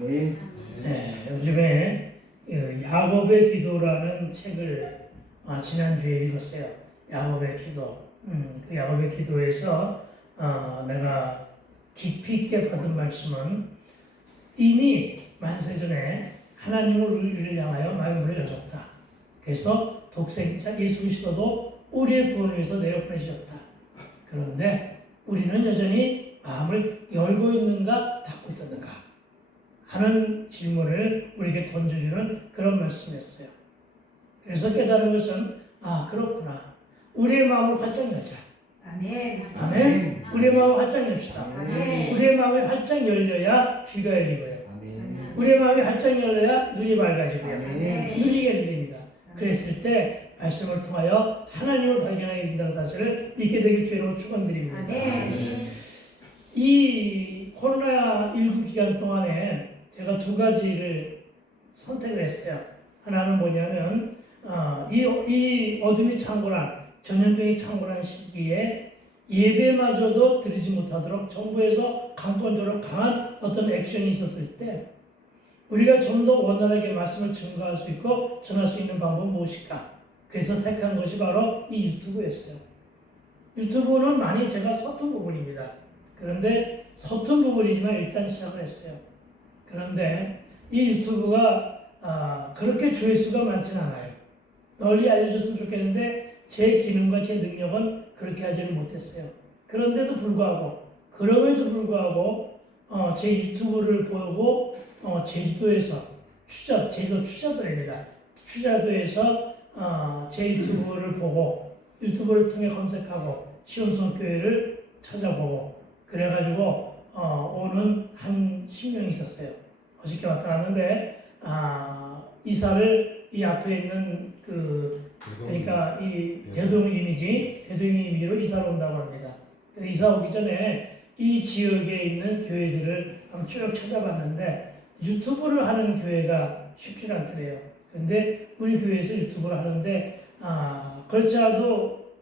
아멘. 네, 요즘에 야곱의 기도라는 책을 지난주에 읽었어요. 야곱의 기도. 그 야곱의 기도에서 내가 깊이 있게 받은 말씀은 이미 만세전에 하나님은 우리를 향하여 만물을 여셨다. 그래서 독생자 예수 그리스도도 우리의 구원을 위해서 내려 보내셨다. 그런데 우리는 여전히 마음을 열고 있는가 닫고 있었는가 하는 질문을 우리에게 던져주는 그런 말씀이었어요. 그래서 깨달은 것은 그렇구나. 우리의 마음을 활짝 열자. 아멘. 아멘. 우리의 마음을 활짝 엽시다. 아멘. 우리의 마음이 활짝 열려야 귀가 열리고요. 아멘. 우리의 마음이 활짝 열려야 눈이 밝아지고요. 아멘. 눈이 열립니다. 그랬을 때 말씀을 통하여 하나님을 발견하게 된다는 사실을 믿게 되길 주의로 축원드립니다. 아멘. 이 코로나19 기간 동안에 제가 두 가지를 선택을 했어요. 하나는 뭐냐면 이 어둠이 창궐한 전염병이 창궐한 시기에 예배마저도 드리지 못하도록 정부에서 강권적으로 강한 어떤 액션이 있었을 때 우리가 좀 더 원활하게 말씀을 증거할 수 있고 전할 수 있는 방법은 무엇일까? 그래서 택한 것이 바로 이 유튜브였어요. 유튜브는 많이 제가 서툰 부분입니다. 그런데 서툰 부분이지만 일단 시작을 했어요. 그런데 이 유튜브가 그렇게 조회수가 많지는 않아요. 널리 알려졌으면 좋겠는데 제 기능과 제 능력은 그렇게 하지는 못했어요. 그런데도 불구하고 그럼에도 불구하고 제 유튜브를 보고 제주도에서 제주도 추자도입니다. 추자도에서 제 유튜브를 보고 유튜브를 통해 검색하고 시온성교회를 찾아보고 그래가지고 오는 한 10명이 있었어요. 어저께 왔다 갔는데 이사를 이 앞에 있는 그러니까 이 대동 이미지로 이사를 온다고 합니다. 이사 오기 전에 이 지역에 있는 교회들을 한번 쭉 찾아봤는데 유튜브를 하는 교회가 쉽지 않더래요. 그런데 우리 교회에서 유튜브를 하는데 그렇지 않아도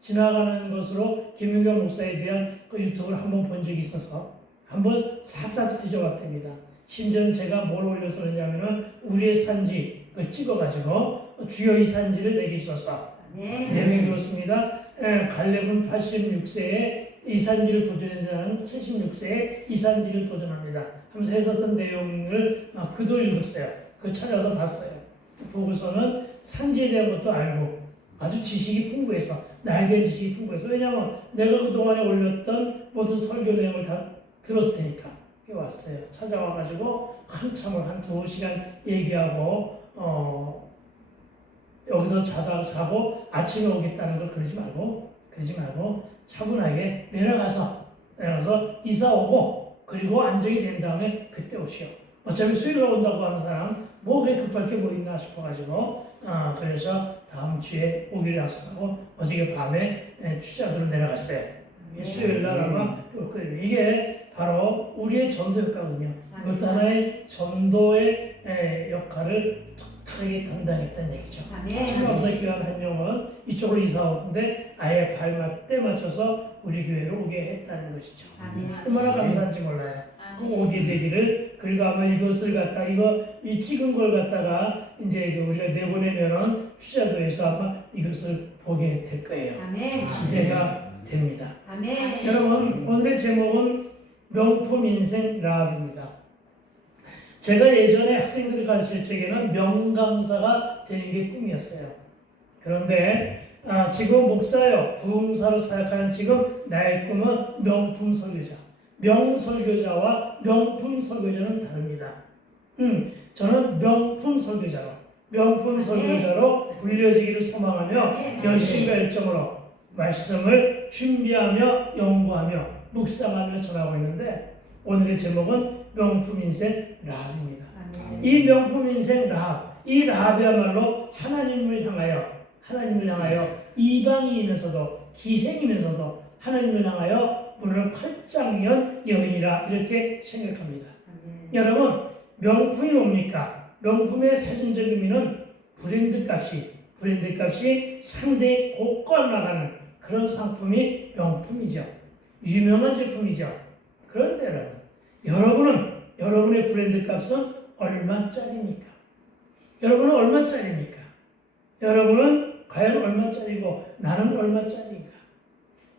지나가는 것으로 김윤경 목사에 대한 그 유튜브를 한번 본 적이 있어서 한번 샅샅이 뒤져봤답니다. 심지어는 제가 뭘 올려서 그러냐면은 우리의 산지 그 찍어가지고 주여 이 산지를 내게 주소서. 네, 그렇습니다. 갈렙은 86세에 이 산지를 도전한다는 76세에 이 산지를 도전합니다. 하면서 했었던 내용을 그도 읽었어요. 그 찾아서 봤어요. 보고서는 산지에 대한 것도 알고 아주 지식이 풍부해서 나에 대한 지식이 풍부해서 왜냐하면 내가 그동안에 올렸던 모든 설교 내용을 다 들었을 테니까 왔어요. 찾아와가지고 한참을 한 2시간 얘기하고 여기서 자고 아침에 오겠다는 걸 그러지 말고 차분하게 내려가서 이사 오고 그리고 안정이 된 다음에 그때 오시오. 어차피 수요일에 온다고 하는 사람 뭐 그렇게 급할 게 뭐 있나 싶어가지고 그래서 다음 주에 오기로 약속하고 어저께 밤에 추자도로 내려갔어요. 수요일날 아마 이게 바로 우리의 전도 효과거든요. 이것도 하나의 전도의 역할을 톡톡하게 담당했다는 얘기죠. 처음부터 귀한 한 명은 이쪽으로 이사 오는데 아예 때 맞춰서 우리 교회로 오게 했다는 것이죠. 얼마나 감사한지 몰라요. 꼭 오게 되기를. 그리고 아마 이것을 갖다 이 찍은 걸 갖다가 이제 우리가 내보내면은 추자도에서 아마 이것을 보게 될 거예요. 기대가 됩니다. 여러분 오늘의 제목은 명품 인생 라합입니다. 제가 예전에 학생들을 가르칠 적에는 명강사가 되는 게 꿈이었어요. 그런데 지금 목사요, 부흥사로 사역하는 지금 나의 꿈은 명품 설교자. 명설교자와 명품 설교자는 다릅니다. 저는 명품 설교자로 불려지기를 소망하며 열심과 열정으로 말씀을 준비하며 연구하며 묵상하며 전하고 있는데 오늘의 제목은 명품 인생 라합입니다. 이 명품 인생 라합, 이 라합이야말로 하나님을 향하여 이방인이면서도 기생이면서도 하나님을 향하여 문을 활짝 연 여인이라 이렇게 생각합니다. 여러분 명품이 뭡니까? 명품의 사전적 의미는 브랜드 값이 상당히 고가 나가는 그런 상품이 명품이죠. 유명한 제품이죠. 그런데 여러분은 여러분의 브랜드 값은 얼마짜리입니까? 여러분은 얼마짜리입니까? 여러분은 과연 얼마짜리고 나는 얼마짜리인가?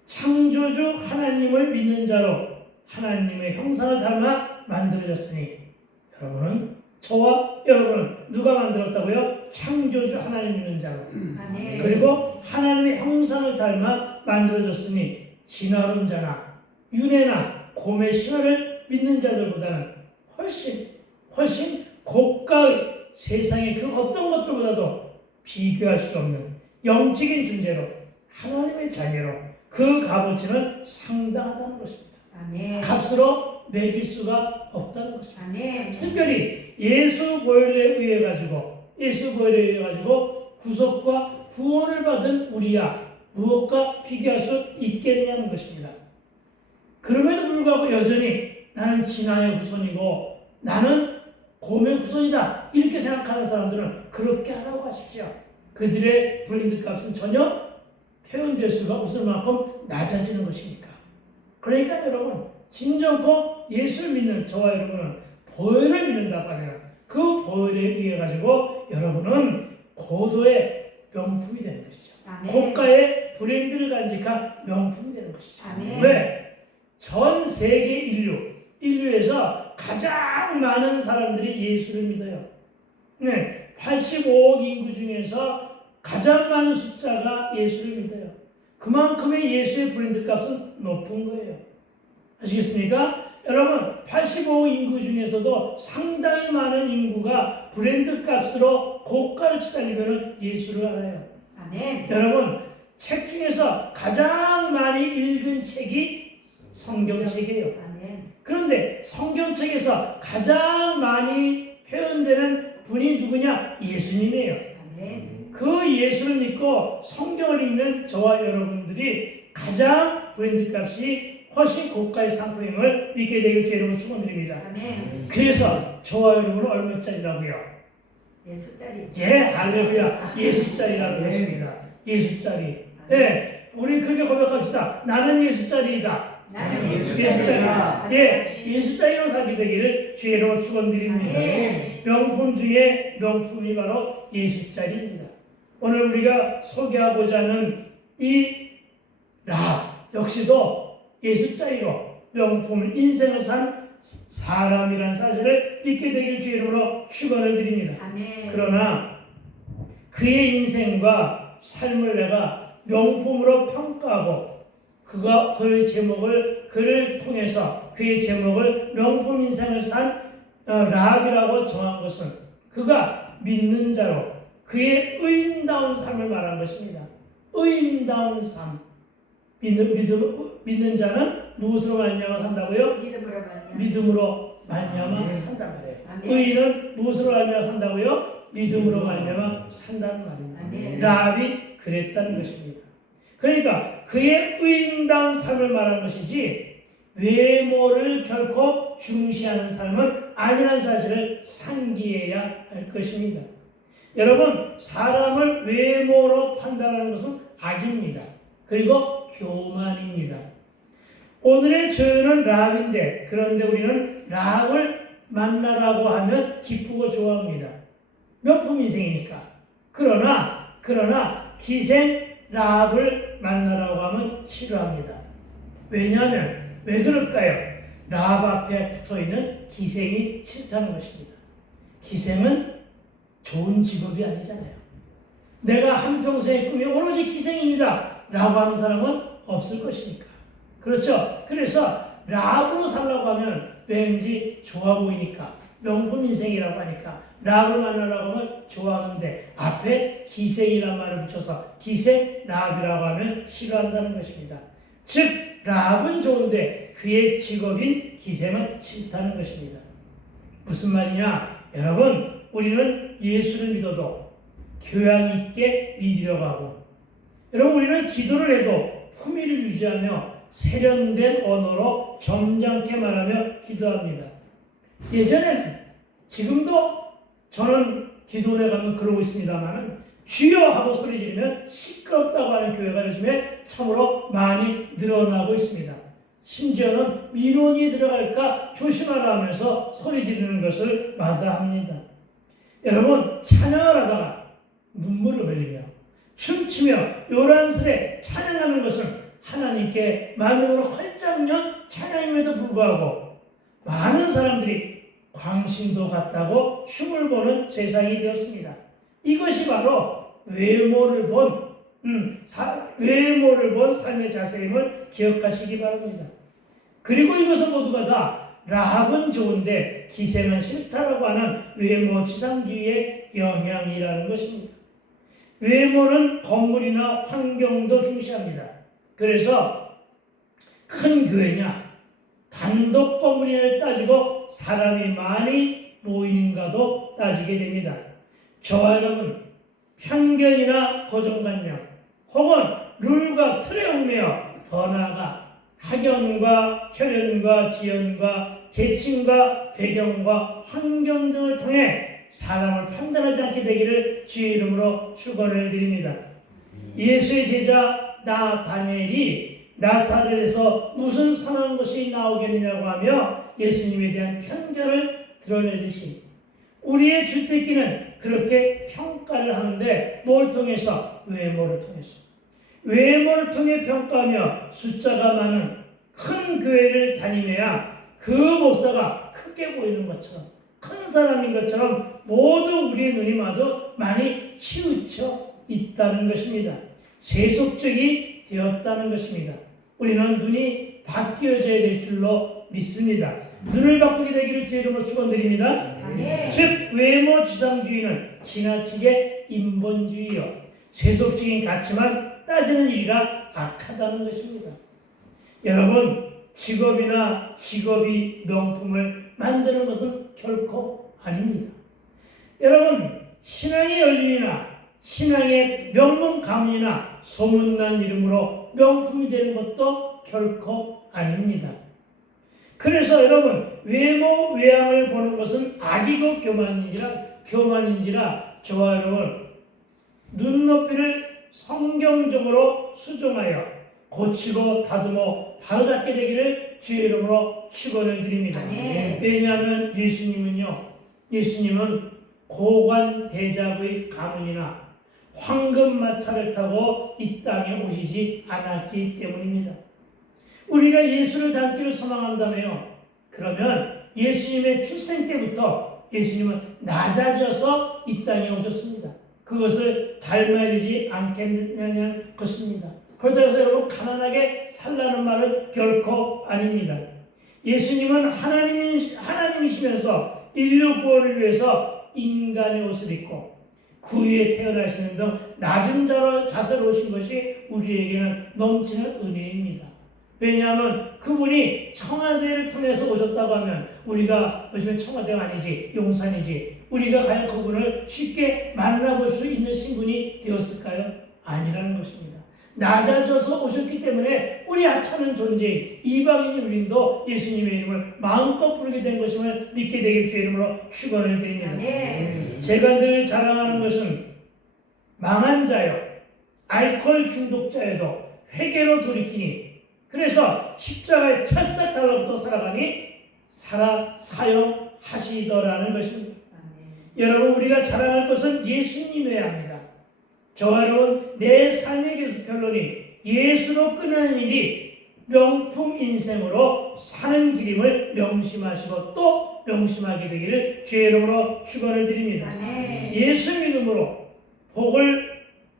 창조주 하나님을 믿는 자로 하나님의 형상을 닮아 만들어졌으니 여러분은 저와 여러분은 누가 만들었다고요? 창조주 하나님 믿는 자로. 아멘. 그리고 하나님의 형상을 닮아 만들어졌으니 진화론 자나 윤회나 곰의 신화를 믿는 자들보다는 훨씬 고가의 세상의 그 어떤 것들보다도 비교할 수 없는 영적인 존재로 하나님의 자녀로 그 값어치는 상당하다는 것입니다. 아멘. 값으로 매길 수가 없다는 것입니다. 아멘. 특별히 예수 보혈에 의해 가지고 구속과 구원을 받은 우리야 무엇과 비교할 수 있겠냐는 것입니다. 그럼에도 불구하고 여전히 나는 진화의 후손이고 나는 곰의 후손이다 이렇게 생각하는 사람들은 그렇게 하라고 하십시오. 그들의 브랜드 값은 전혀 표현될 수가 없을 만큼 낮아지는 것이니까. 그러니까 여러분 진정코 예수를 믿는 저와 여러분은 보혈을 믿는다고 하면 그 보혈에 의해 가지고 여러분은 고도의 명품이 되는 것이죠. 아멘. 고가의 브랜드를 간직한 명품이 되는 것이죠. 아멘. 왜? 전 세계 인류에서 가장 많은 사람들이 예수를 믿어요. 네, 85억 인구 중에서 가장 많은 숫자가 예수를 믿어요. 그만큼의 예수의 브랜드 값은 높은 거예요. 아시겠습니까? 여러분 85억 인구 중에서도 상당히 많은 인구가 브랜드 값으로 고가를 치달리면 예수를 알아요. 아멘. 여러분 책 중에서 가장 많이 읽은 책이 성경책이에요. 아멘. 그런데 성경책에서 가장 많이 표현되는 분이 누구냐? 예수님이에요. 아멘. 그 예수를 믿고 성경을 읽는 저와 여러분들이 가장 브랜드 값이 훨씬 고가의 상품임을 믿게 되길 주 여러분 축원드립니다. 아멘. 그래서 저와 여러분은 얼마짜리라고요? 예수짜리. 예, 할렐루야. 예수짜리라고 했습니다. 예수짜리. 예, 우리 그렇게 고백합시다. 나는 예수짜리이다. 나는 예수짜리다. 예, 예수짜리로 살게 되기를 주 여러분 축원드립니다. 아멘. 명품 중에 명품이 바로 예수짜리입니다. 오늘 우리가 소개하고자 하는 이 라합 역시도 예수짜리로 명품 인생을 산 사람이란 사실을 믿게 되길 주 이름으로 축원을 드립니다. 아멘. 그러나 그의 인생과 삶을 내가 명품으로 평가하고 그를 통해서 그의 제목을 명품 인생을 산 라합이라고 정한 것은 그가 믿는 자로 그의 의인다운 삶을 말한 것입니다. 의인다운 삶. 믿는 자는 무엇으로 말미암아 산다고요? 믿음으로 말미암아. 믿음으로 말미암아 산단 말이에요. 아멘. 의인은 무엇으로 말미암아 산다고요? 믿음으로 말미암아 산다는 말입니다. 아멘. 라합이 그랬다는 것입니다. 그러니까 그의 의인다운 삶을 말한 것이지 외모를 결코 중시하는 삶은 아니라는 사실을 상기해야 할 것입니다. 여러분, 사람을 외모로 판단하는 것은 악입니다. 그리고 교만입니다. 오늘의 주제는 라합인데 그런데 우리는 라합을 만나라고 하면 기쁘고 좋아합니다. 명품 인생이니까. 그러나 기생 라합을 만나라고 하면 싫어합니다. 왜냐하면 왜 그럴까요? 라합 앞에 붙어있는 기생이 싫다는 것입니다. 기생은 좋은 직업이 아니잖아요. 내가 한평생의 꿈이 오로지 기생입니다 라고 하는 사람은 없을 것이니까. 그렇죠? 그래서 라합으로 살라고 하면 왠지 좋아 보이니까 명품 인생이라고 하니까 라합을 만나라고 하면 좋아하는데 앞에 기생이라는 말을 붙여서 기생 라합이라고 하면 싫어한다는 것입니다. 즉 라합은 좋은데 그의 직업인 기생은 싫다는 것입니다. 무슨 말이냐? 여러분, 우리는 예수를 믿어도 교양 있게 믿으려고 하고, 여러분 우리는 기도를 해도 품위를 유지하며 세련된 언어로 점잖게 말하며 기도합니다. 예전에는, 지금도 저는 기도원에 가면 그러고 있습니다만 주여 하고 소리 지르면 시끄럽다고 하는 교회가 요즘에 참으로 많이 늘어나고 있습니다. 심지어는 민원이 들어갈까 조심하라 하면서 소리 지르는 것을 마다합니다. 여러분, 찬양을 하다가 눈물을 흘리며 춤추며 요란스레 찬양하는 것은 하나님께 마음으로 활짝 연 찬양임에도 불구하고 많은 사람들이 광신도 같다고 춤을 보는 세상이 되었습니다. 이것이 바로 외모를 본 삶의 자세임을 기억하시기 바랍니다. 그리고 이것은 모두가 다 라합은 좋은데 기생은 싫다라고 하는 외모 지상주의의 영향이라는 것입니다. 외모는 건물이나 환경도 중시합니다. 그래서 큰 교회냐 단독 건물이냐를 따지고 사람이 많이 모이는가도 따지게 됩니다. 저와 여러분, 편견이나 고정관념 혹은 룰과 틀에 얽매여 더 나아가 학연과 혈연과 지연과 계층과 배경과 환경 등을 통해 사람을 판단하지 않게 되기를 주의 이름으로 축원을 드립니다. 예수의 제자 나다니엘이 나사렛에서 무슨 선한 것이 나오겠느냐고 하며 예수님에 대한 편견을 드러내듯이 우리의 주택기는 그렇게 평가를 하는데 뭘 통해서? 외모를 통해서. 외모를 통해 평가하며 숫자가 많은 큰 교회를 다니며야 그 목사가 크게 보이는 것처럼 큰 사람인 것처럼 모두 우리의 눈이 마도 많이 치우쳐 있다는 것입니다. 세속적이 되었다는 것입니다. 우리는 눈이 바뀌어져야 될 줄로 믿습니다. 눈을 바꾸게 되기를 주의 이름으로 축원드립니다. 즉 외모 지상주의는 지나치게 인본주의요 세속적인 가치만 따지는 일이라 악하다는 것입니다. 여러분, 직업이나 직업이 명품을 만드는 것은 결코 아닙니다. 여러분, 신앙의 연륜이나 신앙의 명문 가문이나 소문난 이름으로 명품이 되는 것도 결코 아닙니다. 그래서 여러분, 외모 외양을 보는 것은 악이고 교만인지라 저와 여러분 눈높이를 성경적으로 수정하여 고치고 다듬어 바로잡게 되기를 주의 이름으로 축원을 드립니다. 왜냐하면 예수님은 고관 대작의 가문이나 황금마차를 타고 이 땅에 오시지 않았기 때문입니다. 우리가 예수를 닮기를 소망한다며요. 그러면 예수님의 출생 때부터 예수님은 낮아져서 이 땅에 오셨습니다. 그것을 닮아야 되지 않겠느냐는 것입니다. 그렇다고 해서 여러분 가난하게 살라는 말은 결코 아닙니다. 예수님은 하나님이시면서 인류 구원을 위해서 인간의 옷을 입고 그 위에 태어나시는 등 낮은 자세로 오신 것이 우리에게는 넘치는 은혜입니다. 왜냐하면 그분이 청와대를 통해서 오셨다고 하면 우리가 요즘에 청와대가 아니지 용산이지 우리가 과연 그분을 쉽게 만나볼 수 있는 신분이 되었을까요? 아니라는 것입니다. 낮아져서 오셨기 때문에 우리 하찮은 존재인 이방인인 우리도 예수님의 이름을 마음껏 부르게 된 것임을 믿게 되길 주의 이름으로 축원을 드립니다. 제가 늘 자랑하는 것은 망한 자요 알코올 중독자여도 회개로 돌이키니 그래서 십자가에 찰싹 달라붙어 살아가니 사용하시더라는 것입니다. 여러분, 우리가 자랑할 것은 예수님이어야 합니다. 저와 여러분, 내 삶의 결론이 예수로 끝나는 일이 명품 인생으로 사는 길임을 명심하시고 또 명심하게 되기를 주의 이름으로 축원을 드립니다. 예수 믿음으로 복을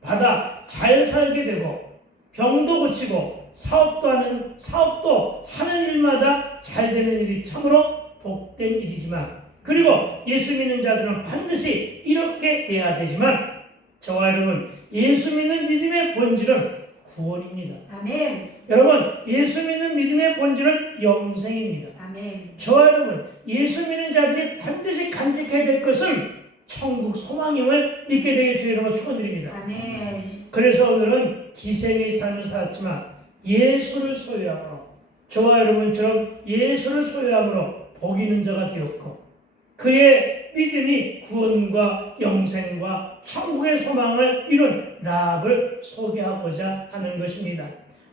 받아 잘 살게 되고 병도 고치고 사업도 하는 일마다 잘 되는 일이 참으로 복된 일이지만 그리고 예수 믿는 자들은 반드시 이렇게 돼야 되지만 저와 여러분, 예수 믿는 믿음의 본질은 구원입니다. 아멘. 여러분, 예수 믿는 믿음의 본질은 영생입니다. 아멘. 저와 여러분, 예수 믿는 자들이 반드시 간직해야 될 것은 천국 소망임을 믿게 되게 주의 이름으로 축원드립니다. 아멘. 그래서 오늘은 기생의 삶을 살았지만 예수를 소유함으로 저와 여러분처럼 예수를 소유함으로 복 있는 자가 되었고 그의 믿음이 구원과 영생과 천국의 소망을 이룬 라합을 소개하고자 하는 것입니다.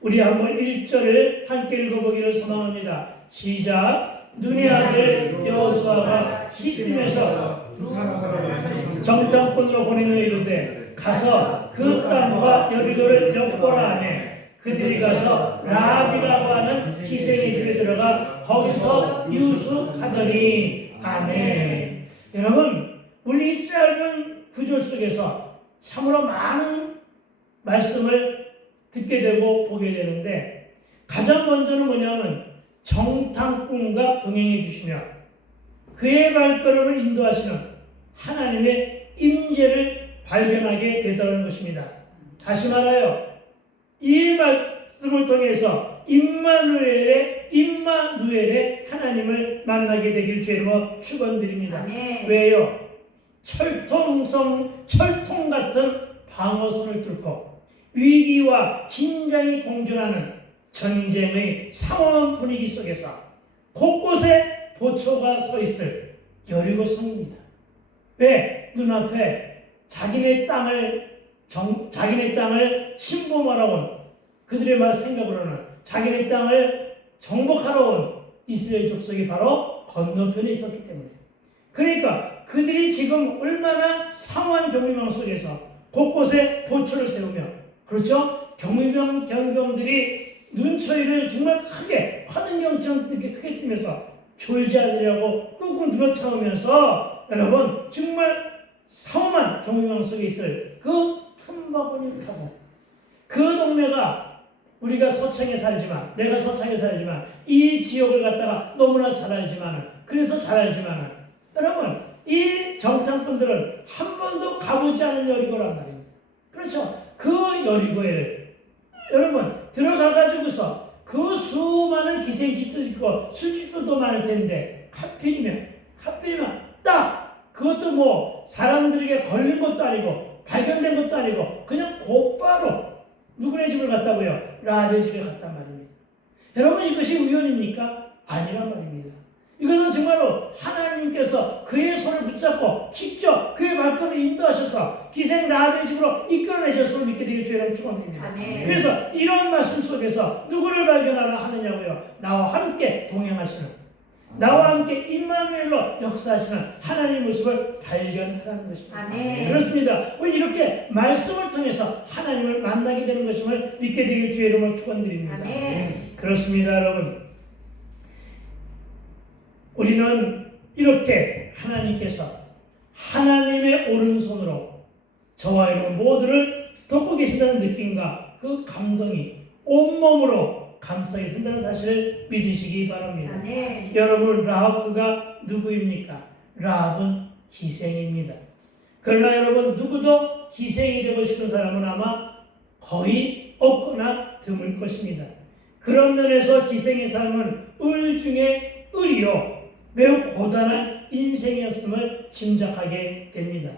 우리 한번 1절을 함께 읽어보기를 소망합니다. 시작. 눈의 아들 여호수아가 시팀에서 정탐꾼으로 보내며 이르되 가서 그 땅과 여리고를 엿보라 하매 그들이 가서 라합이라고 하는 기생의 집에 들어가 거기서 유숙하더니. 아멘. 여러분, 우리 이 짧은 구절 속에서 참으로 많은 말씀을 듣게 되고 보게 되는데, 가장 먼저는 뭐냐면 정탐꾼과 동행해 주시며 그의 발걸음을 인도하시는 하나님의 임재를 발견하게 되더라는 것입니다. 다시 말하여 이 말씀을 통해서 임마누엘의 하나님을 만나게 되길 주님으로 축원드립니다. 아멘. 왜요? 철통 같은 방어선을 뚫고 위기와 긴장이 공존하는 전쟁의 상황 분위기 속에서 곳곳에 보초가 서 있을 여리고성입니다. 왜? 눈앞에 자기네 땅을 침범하러 온 그들의 말 생각으로는 자기네 땅을 정복하러 온 이스라엘 족속이 바로 건너편에 있었기 때문에, 그러니까 그들이 지금 얼마나 상황 경비망 속에서 곳곳에 보초를 세우며, 그렇죠? 경비병들이 눈초리를 정말 크게 화능경처럼 이렇게 크게 뜨면서 졸지 않으려고 꾹꾹 눌러 참으면서 여러분 정말 상엄한 경비망 속에 있을 그 틈바구니를 타고, 그 동네가 우리가 서창에 살지만, 내가 서창에 살지만 이 지역을 갖다가 너무나 잘 알지만, 그래서 잘 알지만 여러분 이 정탐꾼들은 한 번도 가보지 않은 여리고란 말입니다. 그렇죠? 그 여리고에를 여러분 들어가가지고서 그 수많은 기생집도 있고 술집도 많을 텐데 하필이면 딱 그것도 뭐 사람들에게 걸린 것도 아니고 발견된 것도 아니고 그냥 곧바로 누구네 집을 갔다고요? 라합의 집에 갔단 말입니다. 여러분 이것이 우연입니까? 아니란 말입니다. 이것은 정말로 하나님께서 그의 손을 붙잡고 직접 그의 발걸음을 인도하셔서 기생 라합의 집으로 이끌어내셨음을 믿게 되길 주의 이름으로 축원드립니다. 그래서 이런 말씀 속에서 누구를 발견하라 하느냐고요? 나와 함께 동행하시는, 나와 함께 임마누엘로 역사하시는 하나님의 모습을 발견하라는 것입니다. 아멘. 그렇습니다. 이렇게 말씀을 통해서 하나님을 만나게 되는 것임을 믿게 되길 주의 이름으로 축원드립니다. 아멘. 그렇습니다, 여러분. 우리는 이렇게 하나님께서 하나님의 오른손으로 저와 여러분 모두를 돕고 계신다는 느낌과 그 감동이 온몸으로 감싸게 된다는 사실을 믿으시기 바랍니다. 아멘. 여러분, 라합가 누구입니까? 라합은 기생입니다. 그러나 여러분, 누구도 기생이 되고 싶은 사람은 아마 거의 없거나 드물 것입니다. 그런 면에서 기생의 삶은 을 중에 을이요, 매우 고단한 인생이었음을 짐작하게 됩니다.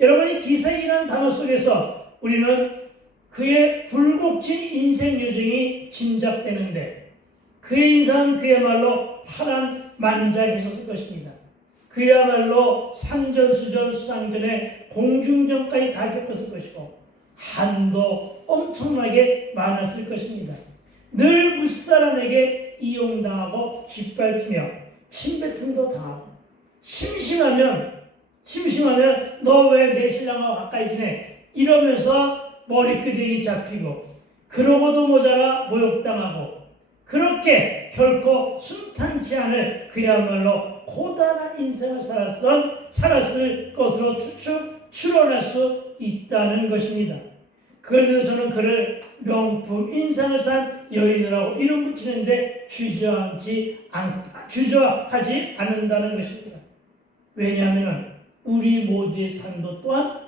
여러분, 이 기생이라는 단어 속에서 우리는 그의 굴곡진 인생 여정이 짐작되는데, 그의 인생은 그야말로 파란만장했었을 것입니다. 그야말로 상전수전 수상전에 공중전까지 다 겪었을 것이고 한도 엄청나게 많았을 것입니다. 늘 무사람에게 이용당하고 짓밟히며 침뱉음도 당하고, 심심하면 너 왜 내 신랑하고 가까이 지내? 이러면서 머리끄댕이 잡히고, 그러고도 모자라 모욕당하고, 그렇게 결코 순탄치 않을 그야말로 고단한 인생을 살았을 것으로 추론할 수 있다는 것입니다. 그런데도 저는 그를 명품 인생을 산 여인이라고 이름 붙이는데 주저하지 않는다는 것입니다. 왜냐하면 우리 모두의 삶도 또한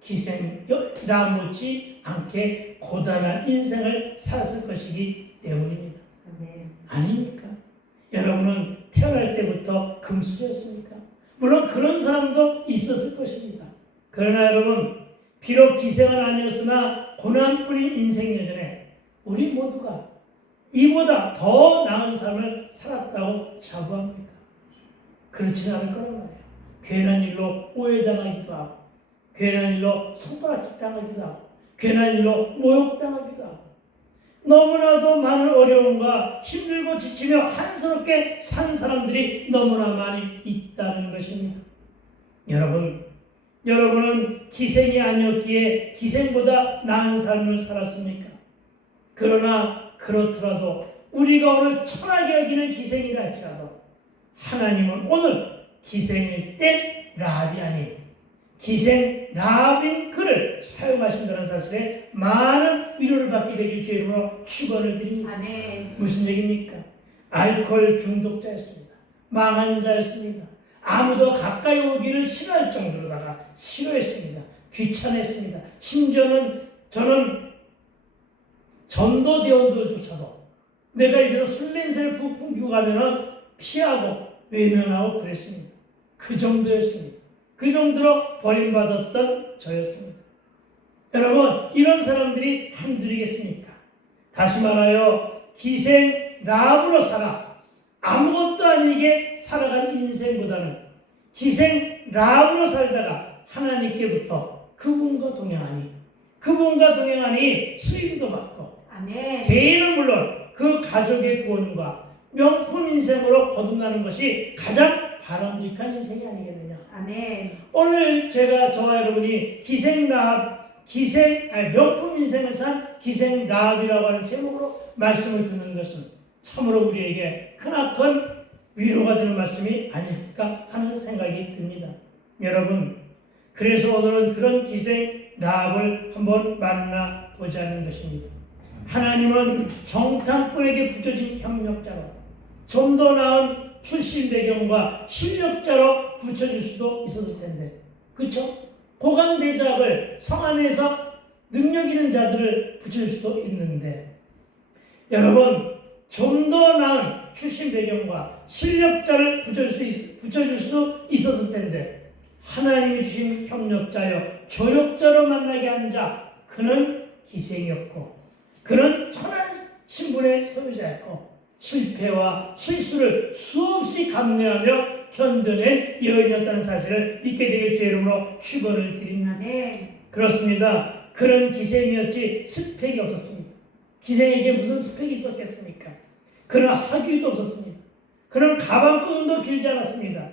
기생라 못지 않게 고단한 인생을 살았을 것이기 때문입니다. 아닙니까? 여러분은 태어날 때부터 금수저였습니까? 물론 그런 사람도 있었을 것입니다. 그러나 여러분, 비록 기생은 아니었으나 고난뿐인 인생 여전에 우리 모두가 이보다 더 나은 삶을 살았다고 자부합니까? 그렇지 않을 거란 말이에요. 괜한 일로 오해당하기도 하고, 괜한 일로 손가락질 당하기도 하고, 괜한 일로 모욕당하기도 하고, 너무나도 많은 어려움과 힘들고 지치며 한스럽게 산 사람들이 너무나 많이 있다는 것입니다. 여러분은 기생이 아니었기에 기생보다 나은 삶을 살았습니까? 그러나 그렇더라도 우리가 오늘 천하게 여기는 기생이라 할지라도 하나님은 오늘 기생일 때 라합이 아닌 기생 라합인 그를 사용하신다는 사실에 많은 위로를 받게 되길 주의 이름으로 축원을 드립니다. 아멘. 무슨 얘기입니까? 알코올 중독자였습니다. 망한 자였습니다. 아무도 가까이 오기를 싫어할 정도로다가 싫어했습니다. 귀찮았습니다. 심지어는 저는 전도대원들조차도 내가 입에서 술 냄새를 푹 풍기고 가면은 피하고 외면하고 그랬습니다. 그 정도였습니다. 그 정도로 버림받았던 저였습니다. 여러분, 이런 사람들이 한둘이겠습니까? 다시 말하여 기생 라합으로 살아 아무것도 아니게 살아간 인생보다는 기생 라합으로 살다가 하나님께부터 그분과 동행하니 수임도 받고 아멘. 개인은 물론 그 가족의 구원과 명품 인생으로 거듭나는 것이 가장 바람직한 인생이 아니겠느냐. 아멘. 오늘 저와 여러분이 명품 인생을 산 기생 라합이라고 하는 제목으로 말씀을 듣는 것은 참으로 우리에게 크나큰 위로가 되는 말씀이 아닐까 하는 생각이 듭니다. 여러분, 그래서 오늘은 그런 기생 라합을 한번 만나보자는 것입니다. 하나님은 정탐꾼에게 붙여진 협력자로 좀 더 나은 출신 배경과 실력자로 붙여줄 수도 있었을 텐데, 그렇죠? 고관대작을 성 안에서 능력 있는 자들을 붙여줄 수도 있는데, 여러분, 좀 더 나은 출신 배경과 실력자를 붙여줄 수도 있었을 텐데, 하나님이 주신 협력자여 조력자로 만나게 한 자, 그는 기생이었고 그는 천한 신분의 소유자였고 실패와 실수를 수없이 감내하며 견뎌낸 여인이었다는 사실을 믿게 되길 주의 이름으로 축원을 드립니다. 네. 그렇습니다. 그는 기생이었지 스펙이 없었습니다. 기생에게 무슨 스펙이 있었겠습니까? 그는 학위도 없었습니다. 그는 가방끈도 길지 않았습니다.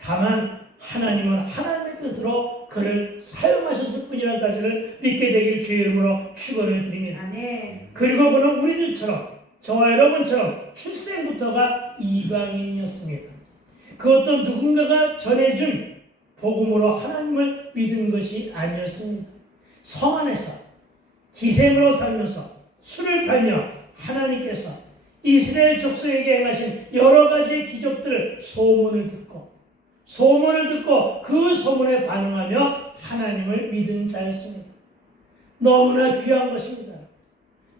다만 하나님은 하나님의 뜻으로 그를 사용하셨을 뿐이라는 사실을 믿게 되길 주의 이름으로 축원을 드립니다. 아멘. 그리고 그는 우리들처럼 저와 여러분처럼 출생부터가 이방인이었습니다. 그것도 누군가가 전해준 복음으로 하나님을 믿은 것이 아니었습니다. 성 안에서 기생으로 살면서 술을 팔며 하나님께서 이스라엘 족속에게 행하신 여러 가지 기적들을 소문을 듣고 그 소문에 반응하며 하나님을 믿은 자였습니다. 너무나 귀한 것입니다.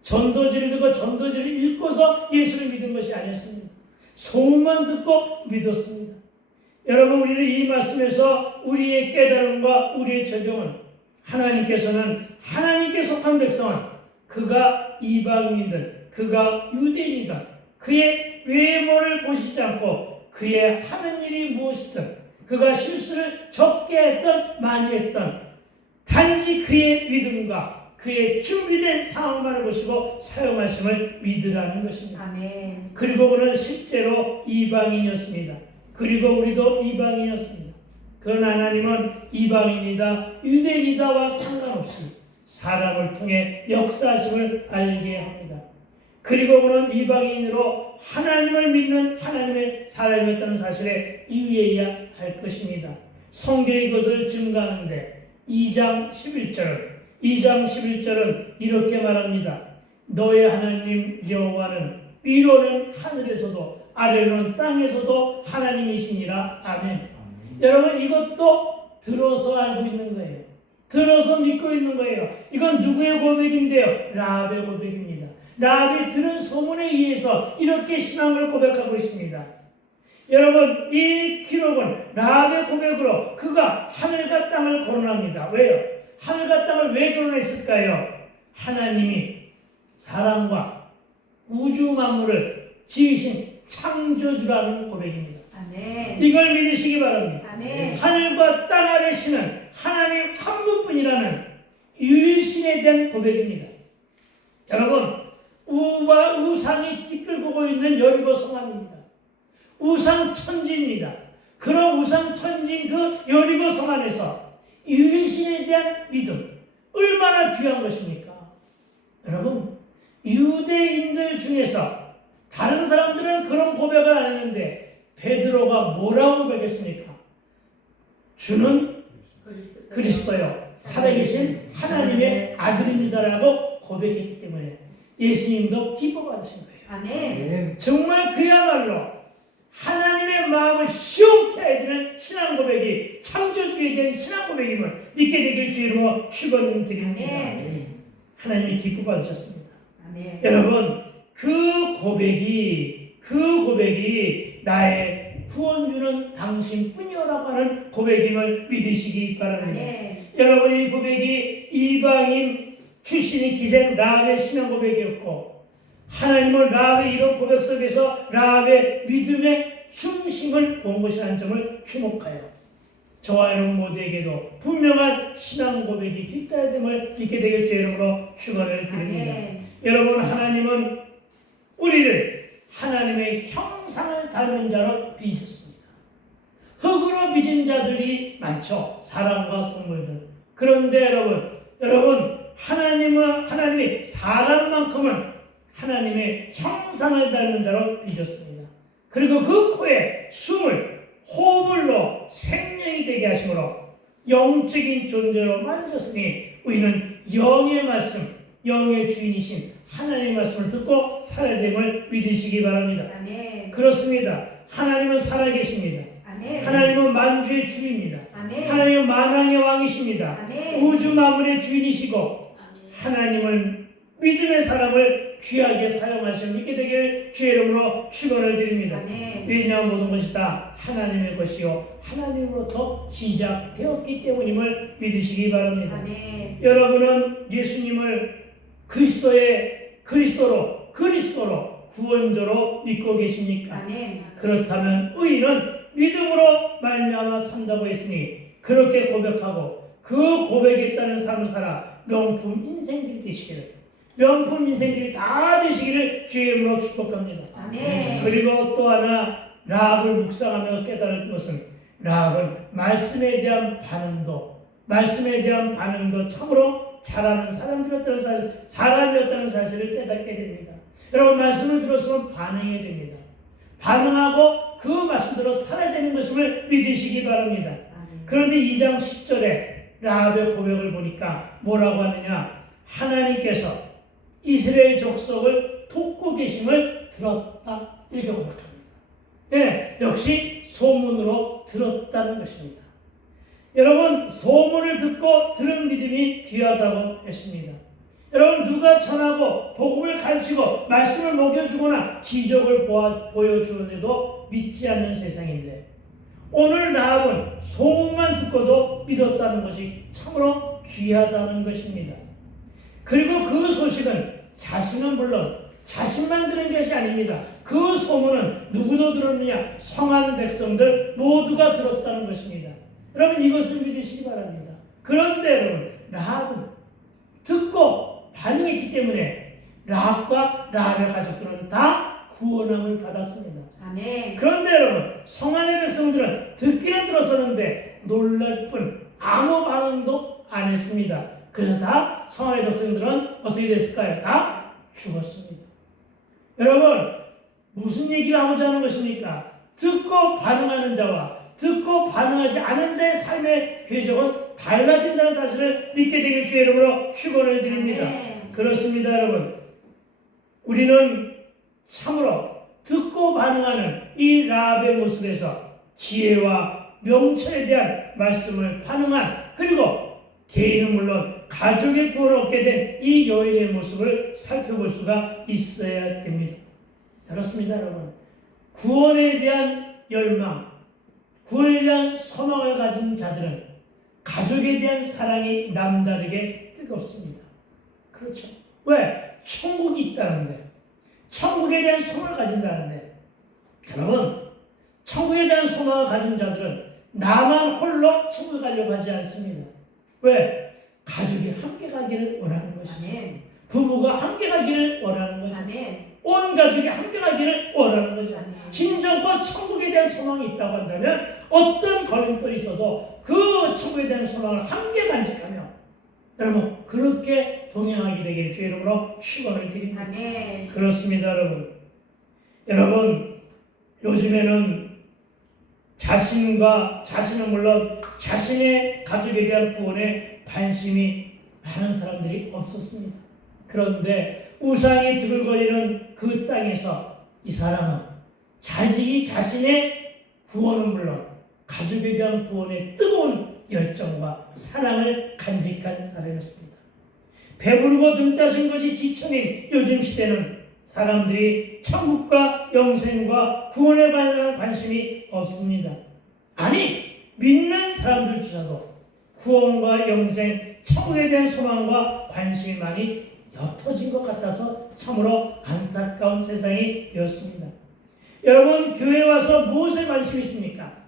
전도지를 듣고 전도지를 읽고서 예수를 믿은 것이 아니었습니다. 소문만 듣고 믿었습니다. 여러분, 우리는 이 말씀에서 우리의 깨달음과 우리의 적용은 하나님께서는 하나님께 속한 백성은 그가 이방인이든 그가 유대인이든 그의 외모를 보시지 않고 그의 하는 일이 무엇이든 그가 실수를 적게 했던 많이 했던 단지 그의 믿음과 그의 준비된 상황만을 보시고 사용하심을 믿으라는 것입니다. 아멘. 그리고 그는 실제로 이방인이었습니다. 그리고 우리도 이방인이었습니다. 그러나 하나님은 이방인이다 유대인이다와 상관없이 사람을 통해 역사하심을 알게 합니다. 그리고 그는 이방인으로 하나님을 믿는 하나님의 사람이었다는 사실에 유의해야 할 것입니다. 성경이 이것을 증가하는데 2장 11절은 이렇게 말합니다. 너의 하나님 여호와는 위로는 하늘에서도 아래로는 땅에서도 하나님이시니라. 아멘. 여러분, 이것도 들어서 알고 있는 거예요. 들어서 믿고 있는 거예요. 이건 누구의 고백인데요? 라합의 고백입니다. 라합이 들은 소문에 의해서 이렇게 신앙을 고백하고 있습니다. 여러분, 이 기록은 라합의 고백으로 그가 하늘과 땅을 거론합니다. 왜요? 하늘과 땅을 왜 거론했을까요? 하나님이 사람과 우주 만물을 지으신 창조주라는 고백입니다. 아멘. 이걸 믿으시기 바랍니다. 아멘. 하늘과 땅 아래 신은 하나님 한 분뿐이라는 유일신에 대한 고백입니다. 여러분, 우와 우상이 이끌고 있는 여리고 성안입니다. 우상 천지입니다. 그런 우상 천지인 그 여리고 성안에서 유일신에 대한 믿음 얼마나 귀한 것입니까? 여러분 유대인들 중에서 다른 사람들은 그런 고백을 안 했는데 베드로가 뭐라고 고백했습니까? 주는 그리스도요 살아계신 하나님의 아들입니다라고 고백했기 때문에 예수님도 기뻐 받으신 거예요. 아멘. 정말 그야말로 하나님의 마음을 시원케 해야 되는 신앙 고백이 창조주에 대한 신앙 고백임을 믿게 되길 주 이름으로 축원드립니다. 아멘. 하나님이 기뻐 받으셨습니다. 아멘. 여러분 그 고백이 나의 구원주는 당신뿐이요라고 하는 고백임을 믿으시기 바랍니다. 아멘. 여러분 이 고백이 이방인 출신인 기생 라합의 신앙 고백이었고 하나님은 라합의 이런 고백 속에서 라합의 믿음의 중심을 본 것이라는 점을 주목하여 저와 여러분 모두에게도 분명한 신앙 고백이 뒤따라 됨을 믿게 되길 주 이름으로 축원을 드립니다. 아멘. 여러분 하나님은 우리를 하나님의 형상을 닮은 자로 빚으셨습니다. 흙으로 빚은 자들이 많죠. 사람과 동물들. 그런데 여러분 하나님이 사람만큼은 하나님의 형상을 닮은 자로 빚었습니다. 그리고 그 코에 숨을 호흡을로 생명이 되게 하심으로 영적인 존재로 만드셨으니 우리는 영의 말씀, 영의 주인이신 하나님의 말씀을 듣고 살아야 됨을 믿으시기 바랍니다. 아멘. 그렇습니다. 하나님은 살아계십니다. 아멘. 하나님은 만주의 주입니다. 아멘. 하나님은 만왕의 왕이십니다. 아멘. 우주 만물의 주인이시고 하나님은 믿음의 사람을 귀하게 사용하시며 믿게 되길 주의 이름으로 축원을 드립니다. 아멘. 왜냐하면 모든 것이 다 하나님의 것이요 하나님으로부터 시작되었기 때문임을 믿으시기 바랍니다. 아멘. 여러분은 예수님을 그리스도로 구원자로 믿고 계십니까? 아멘. 그렇다면 의인은 믿음으로 말미암아 산다고 했으니 그렇게 고백하고 그 고백에 따른 삶을 살아 명품 인생들이 되시기를 명품 인생들이 다 되시기를 주의 이름으로 축복합니다. 아멘. 그리고 또 하나 라합을 묵상하며 깨달을 것은 라합은 말씀에 대한 반응도 참으로 잘하는 사람이었다는 사실을 깨닫게 됩니다. 여러분 말씀을 들었으면 반응해야 됩니다. 반응하고 그 말씀대로 살아야 되는 것임을 믿으시기 바랍니다. 아멘. 그런데 2장 10절에 라합의 고백을 보니까 뭐라고 하느냐? 하나님께서 이스라엘 족속을 돕고 계심을 들었다 이렇게 고백합니다. 예, 역시 소문으로 들었다는 것입니다. 여러분 소문을 듣고 들은 믿음이 귀하다고 했습니다. 여러분 누가 전하고 복음을 가르치고 말씀을 먹여주거나 기적을 보여주는데도 믿지 않는 세상인데 오늘 라합은 소문만 듣고도 믿었다는 것이 참으로 귀하다는 것입니다. 그리고 그 소식은 자신은 물론 자신만 들은 것이 아닙니다. 그 소문은 누구도 들었느냐? 성한 백성들 모두가 들었다는 것입니다. 여러분 이것을 믿으시기 바랍니다. 그런데 여러분 라합은 듣고 반응했기 때문에 라합과 라합의 가족들은 다 구원함을 받았습니다. 아멘. 그런데 여러분 성안의 백성들은 듣기는 들었었는데 놀랄 뿐 아무 반응도 안 했습니다. 그래서 다 성안의 백성들은 어떻게 됐을까요? 다 죽었습니다. 여러분 무슨 얘기를 하고자 하는 것입니까? 듣고 반응하는 자와 듣고 반응하지 않은 자의 삶의 궤적은 달라진다는 사실을 믿게 되길 주의 이름으로 축원을 드립니다. 아멘. 그렇습니다 여러분. 우리는 참으로 듣고 반응하는 이 라합의 모습에서 지혜와 명철에 대한 말씀을 반응한 그리고 개인은 물론 가족의 구원을 얻게 된 이 여인의 모습을 살펴볼 수가 있어야 됩니다. 그렇습니다 여러분. 구원에 대한 열망, 구원에 대한 소망을 가진 자들은 가족에 대한 사랑이 남다르게 뜨겁습니다. 그렇죠. 왜? 천국이 있다는데 천국에 대한 소망을 가진다는데 여러분 천국에 대한 소망을 가진 자들은 나만 홀로 천국에 가려고 하지 않습니다. 왜? 가족이 함께 가기를 원하는 것이죠. 아멘. 부부가 함께 가기를 원하는 거죠. 아멘. 온 가족이 함께 가기를 원하는 거죠. 아멘. 진정과 천국에 대한 소망이 있다고 한다면 어떤 걸림돌이 있어도 그 천국에 대한 소망을 함께 간직하며 여러분 그렇게 동행하게 되길 주의 이름으로 축원을 드립니다. 아멘. 그렇습니다, 여러분. 여러분 요즘에는 자신은 물론 자신의 가족에 대한 구원에 관심이 많은 사람들이 없었습니다. 그런데 우상이 드글거리는 그 땅에서 이 사람은 자신의 구원은 물론 가족에 대한 구원에 뜨거운 열정과 사랑을 간직한 사람이었습니다. 배부르고 등 따신 것이 지천인 요즘 시대는 사람들이 천국과 영생과 구원에 관한 관심이 없습니다. 아니, 믿는 사람들조차도 구원과 영생, 천국에 대한 소망과 관심이 많이 옅어진 것 같아서 참으로 안타까운 세상이 되었습니다. 여러분, 교회에 와서 무엇에 관심이 있습니까?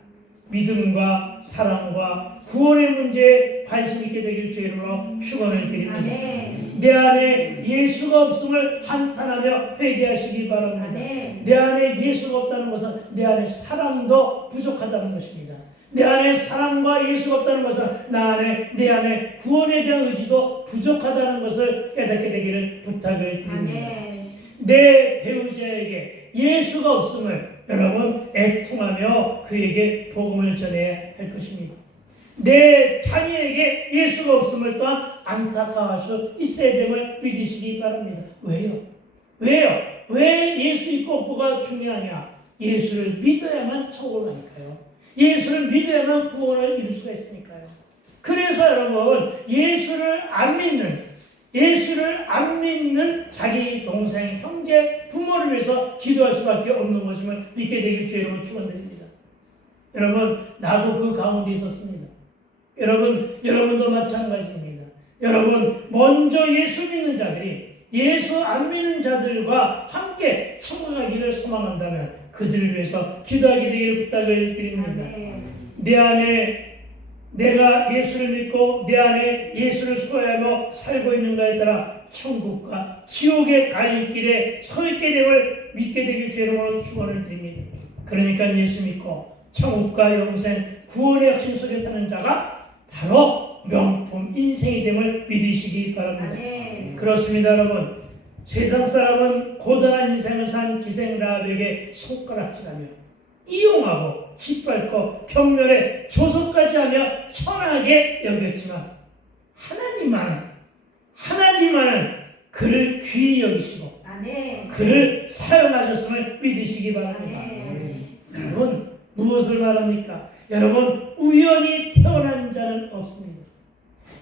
믿음과 사랑과 구원의 문제에 관심 있게 되길 주의 이름으로 축원을 드립니다. 아멘. 내 안에 예수가 없음을 한탄하며 회개하시기 바랍니다. 아멘. 내 안에 예수가 없다는 것은 내 안에 사랑도 부족하다는 것입니다. 내 안에 사랑과 예수가 없다는 것은 내 안에 구원에 대한 의지도 부족하다는 것을 깨닫게 되기를 부탁을 드립니다. 아멘. 내 배우자에게 예수가 없음을 여러분 애통하며 그에게 복음을 전해야 할 것입니다. 내 자녀에게 예수가 없음을 또한 안타까워할 수 있어야 됨을 믿으시기 바랍니다. 왜요? 왜 예수 있고 없고가 중요하냐? 예수를 믿어야만 천국을 가니까요. 예수를 믿어야만 구원을 이룰 수가 있으니까요. 그래서 여러분 예수를 안 믿는 자기 동생, 형제, 부모를 위해서 기도할 수밖에 없는 것임을 믿게 되길 주의 이름으로 축원드립니다. 여러분 나도 그 가운데 있었습니다. 여러분도 마찬가지입니다. 여러분 먼저 예수 믿는 자들이 예수 안 믿는 자들과 함께 천국 가기를 소망한다면 그들을 위해서 기도하게 되기를 부탁을 드립니다. 아멘. 내 안에 내가 예수를 믿고 내 안에 예수를 수호하며 살고 있는가에 따라 천국과 지옥의 갈림길에 서 있게 됨을 믿게 되길 주의 이름으로 축원을 드립니다. 그러니까 예수 믿고 천국과 영생, 구원의 핵심 속에 사는 자가 바로 명품 인생이 됨을 믿으시기 바랍니다. 아멘. 그렇습니다, 여러분. 세상 사람은 고단한 인생을 산 기생 라합에게 손가락질하며 이용하고 짓밟고 경멸에 조소까지 하며 천하게 여겼지만 하나님만은 그를 귀히 여기시고 아멘. 그를 사용하셨음을 믿으시기 바랍니다. 아멘. 여러분 무엇을 말합니까? 여러분 우연히 태어난 자는 없습니다.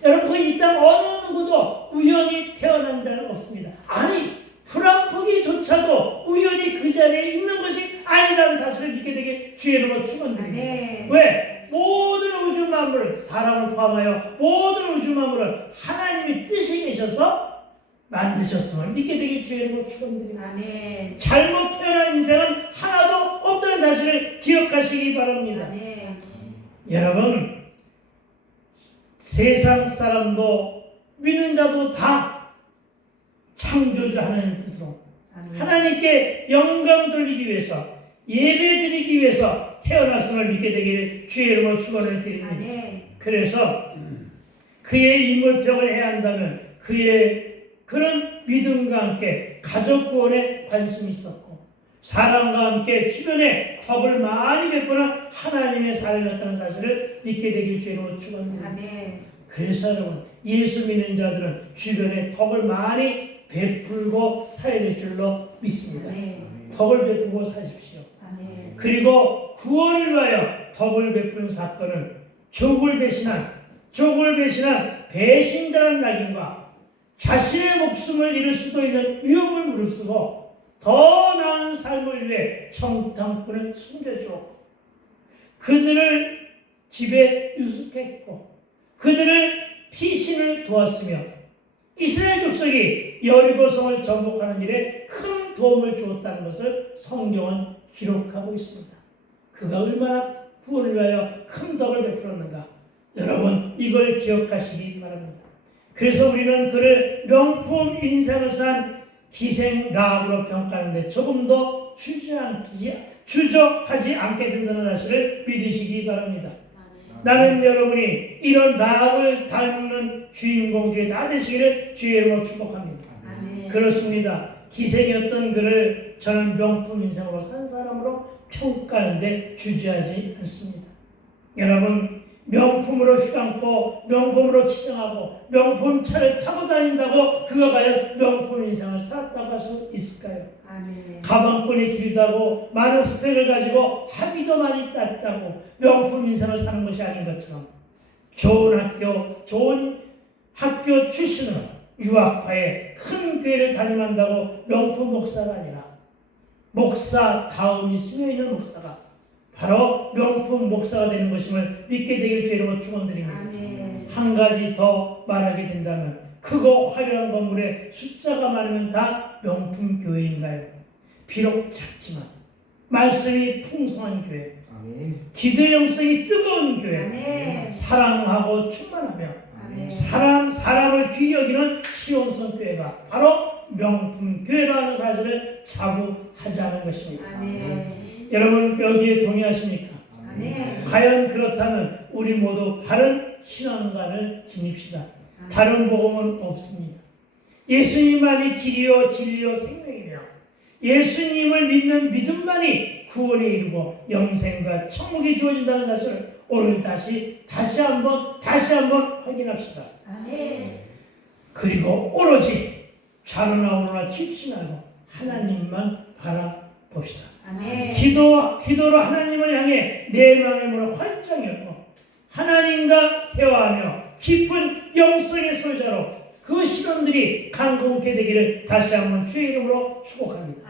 여러분 이 땅 어느 누구도 우연히 태어난 자는 없습니다. 아니 프랑포기조차도 우연히 그 자리에 있는 것이 아니라는 사실을 믿게 되게 주의 이름으로 축원드립니다. 왜? 모든 우주 만물을 사람을 포함하여 모든 우주 만물을 하나님의 뜻이 계셔서 만드셨음을 믿게 되길 주의 이름으로 축원드립니다. 아멘. 잘못 태어난 인생은 하나도 없다는 사실을 기억하시기 바랍니다. 아멘. 여러분 세상 사람도 믿는 자도 다 창조주 하나님 뜻으로 아멘. 하나님께 영광 돌리기 위해서 예배 드리기 위해서 태어났음을 믿게 되기를 주의 이름으로 축원을 드립니다. 아멘. 그래서 그의 인물평을 해야 한다면 그의 그런 믿음과 함께 가족 구원에 관심이 있었고 사랑과 함께 주변에 덕을 많이 베푸는 하나님의 사람이었다는 사실을 믿게 되길 주의 이름으로 축원드립니다. 아멘. 그래서 여러분 예수 믿는 자들은 주변에 덕을 많이 베풀고 살아야 될 줄로 믿습니다. 아멘. 덕을 베푸고 사십시오. 아멘. 그리고 구원을 위하여 덕을 베푸는 사건은 족을 배신한 배신자라는 낙인과 자신의 목숨을 잃을 수도 있는 위험을 무릅쓰고 더 나은 삶을 위해 청탐꾼을 숨겨주었고 그들을 집에 유숙했고 그들을 피신을 도왔으며 이스라엘 족속이 여리고성을 정복하는 일에 큰 도움을 주었다는 것을 성경은 기록하고 있습니다. 그가 얼마나 구원을 위하여 큰 덕을 베풀었는가 여러분 이걸 기억하시기 바랍니다. 그래서 우리는 그를 명품 인생을 산 기생 라합으로 평가하는데 조금 더 주저하지 않게 된다는 사실을 믿으시기 바랍니다. 나는 여러분이 이런 라합을 닮는 주인공들이 다 되시기를 주의 이름으로 축복합니다. 그렇습니다. 기생이었던 그를 저는 명품 인생으로 산 사람으로 평가하는데 주저하지 않습니다. 여러분, 명품으로 휘감고 명품으로 치장하고 명품 차를 타고 다닌다고 그가 과연 명품 인생을 살았다고 할 수 있을까요? 가방끈이 길다고 많은 스펙을 가지고 학위도 많이 땄다고 명품 인생을 사는 것이 아닌 것처럼 좋은 학교 출신으로 유학파에 큰 교회를 다니만다고 명품 목사가 아니라 목사 다음이 스며있는 목사가 바로 명품 목사가 되는 것임을 믿게 되길 주의 이름으로 축원드립니다. 한 가지 더 말하게 된다면 크고 화려한 건물에 숫자가 많으면 다 명품 교회인가요? 비록 작지만 말씀이 풍성한 교회, 기도의 영성이 뜨거운 교회, 사랑하고 충만하며 사람을 귀히 여기는 시온성 교회가 바로 명품 교회라는 사실을 자부하지 않은 것입니다. 여러분 여기에 동의하십니까? 과연 그렇다면 우리 모두 바른 신앙관을 지닙시다. 다른 복음은 없습니다. 예수님만이 길이요 진리요 생명이며 예수님을 믿는 믿음만이 구원에 이르고 영생과 천국이 주어진다는 사실을 오늘 다시 한번 확인합시다. 그리고 오로지 좌로나 우로나 치우치지 말고 하나님만 바라봅시다. 기도로 하나님을 향해 내 마음의 문을 활짝 열고 하나님과 대화하며 깊은 영성의 소유자로 그 신원들이 강건케 되기를 다시 한번 주의 이름으로 축복합니다.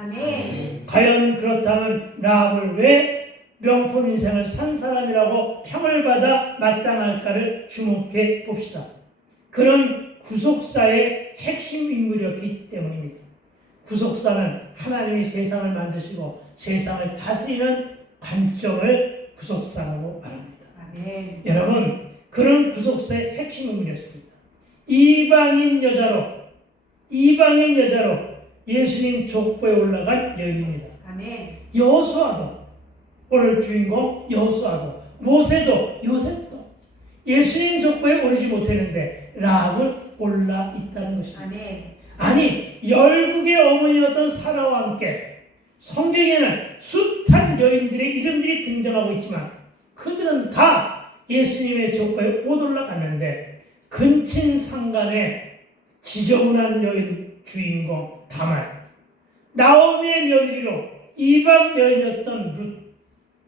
과연 그렇다면 라합을 왜 명품 인생을 산 사람이라고 평을 받아 마땅할까를 주목해 봅시다. 그는 구속사의 핵심 인물이었기 때문입니다. 구속사는 하나님이 세상을 만드시고 세상을 다스리는 관점을 구속사라고 말합니다. 여러분, 그런 구속사의 핵심 인물이었습니다. 이방인 여자로 예수님 족보에 올라간 여인입니다. 여호수아도 오늘 주인공 여호수아도 모세도 요셉도 예수님 족보에 오르지 못했는데 라합은 올라 있다는 것입니다. 아니 열국의 어머니였던 사라와 함께 성경에는 숱한 여인들의 이름들이 등장하고 있지만 그들은 다 예수님의 족보에 못 올라갔는데 근친상간의 지저분한 여인 주인공 다말, 나오미의 며느리로 이방 여인이었던 룻,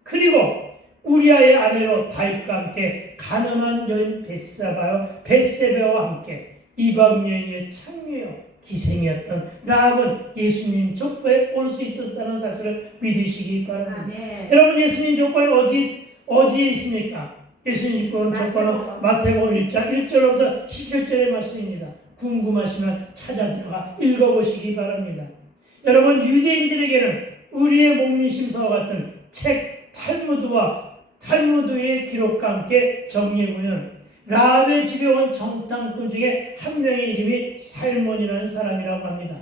그리고 우리아의 아내로 다윗과 함께 가늠한 여인 벳세바와 함께 이방 여인의 창녀요 기생이었던 라합은 예수님 족보에 올 수 있었다는 사실을 믿으시기 바랍니다. 여러분 예수님 족보에 어디에 있습니까? 예수님 족보는 마태복음 1장 1절부터 17절의 말씀입니다. 궁금하시면 찾아 들어가 읽어보시기 바랍니다. 여러분 유대인들에게는 우리의 목민심서와 같은 책 탈무드의 기록과 함께 정리해보면 라합의 집에 온 정탐꾼 중에 한 명의 이름이 살몬이라는 사람이라고 합니다.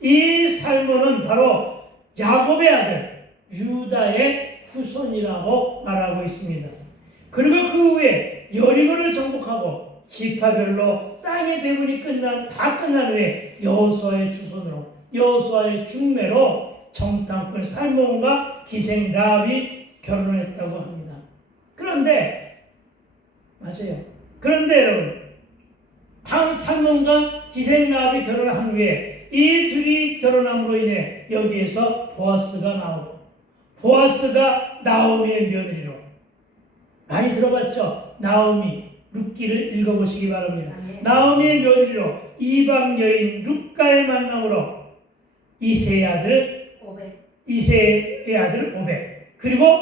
이 살몬은 바로 야곱의 아들 유다의 후손이라고 말하고 있습니다. 그리고 그 후에 여리고를 정복하고 지파별로 땅의 배분이 다 끝난 후에 여호수아의 중매로 정탐꾼 살몬과 기생 라합이 결혼했다고 합니다. 그런데 여러분 살몬과 기생 라합이 결혼한 후에 이 둘이 결혼함으로 인해 여기에서 보아스가 나오고 보아스가 나오미의 며느리로 많이 들어봤죠? 나오미 룻기를 읽어보시기 바랍니다. 나오미의 며느리로 이방 여인 룻가의 만남으로 이세의 아들 오벳 그리고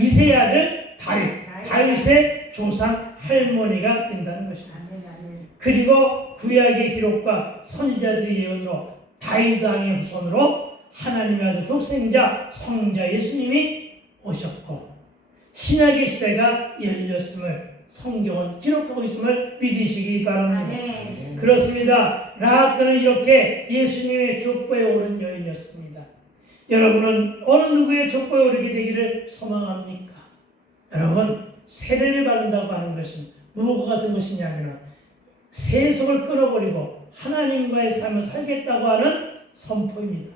이세의 아들 다윗의 조상 할머니가 된다는 것입니다. 그리고 구약의 기록과 선지자들의 예언으로 다윗 왕의 후손으로 하나님의 아들 독생자 성자 예수님이 오셨고 신약의 시대가 열렸음을 성경은 기록하고 있음을 믿으시기 바랍니다. 아멘. 그렇습니다. 라합은 이렇게 예수님의 족보에 오른 여인이었습니다. 여러분은 어느 누구의 족보에 오르게 되기를 소망합니까? 여러분, 세례를 받는다고 하는 것은 무엇과 같은 것이냐면 세속을 끊어버리고 하나님과의 삶을 살겠다고 하는 선포입니다.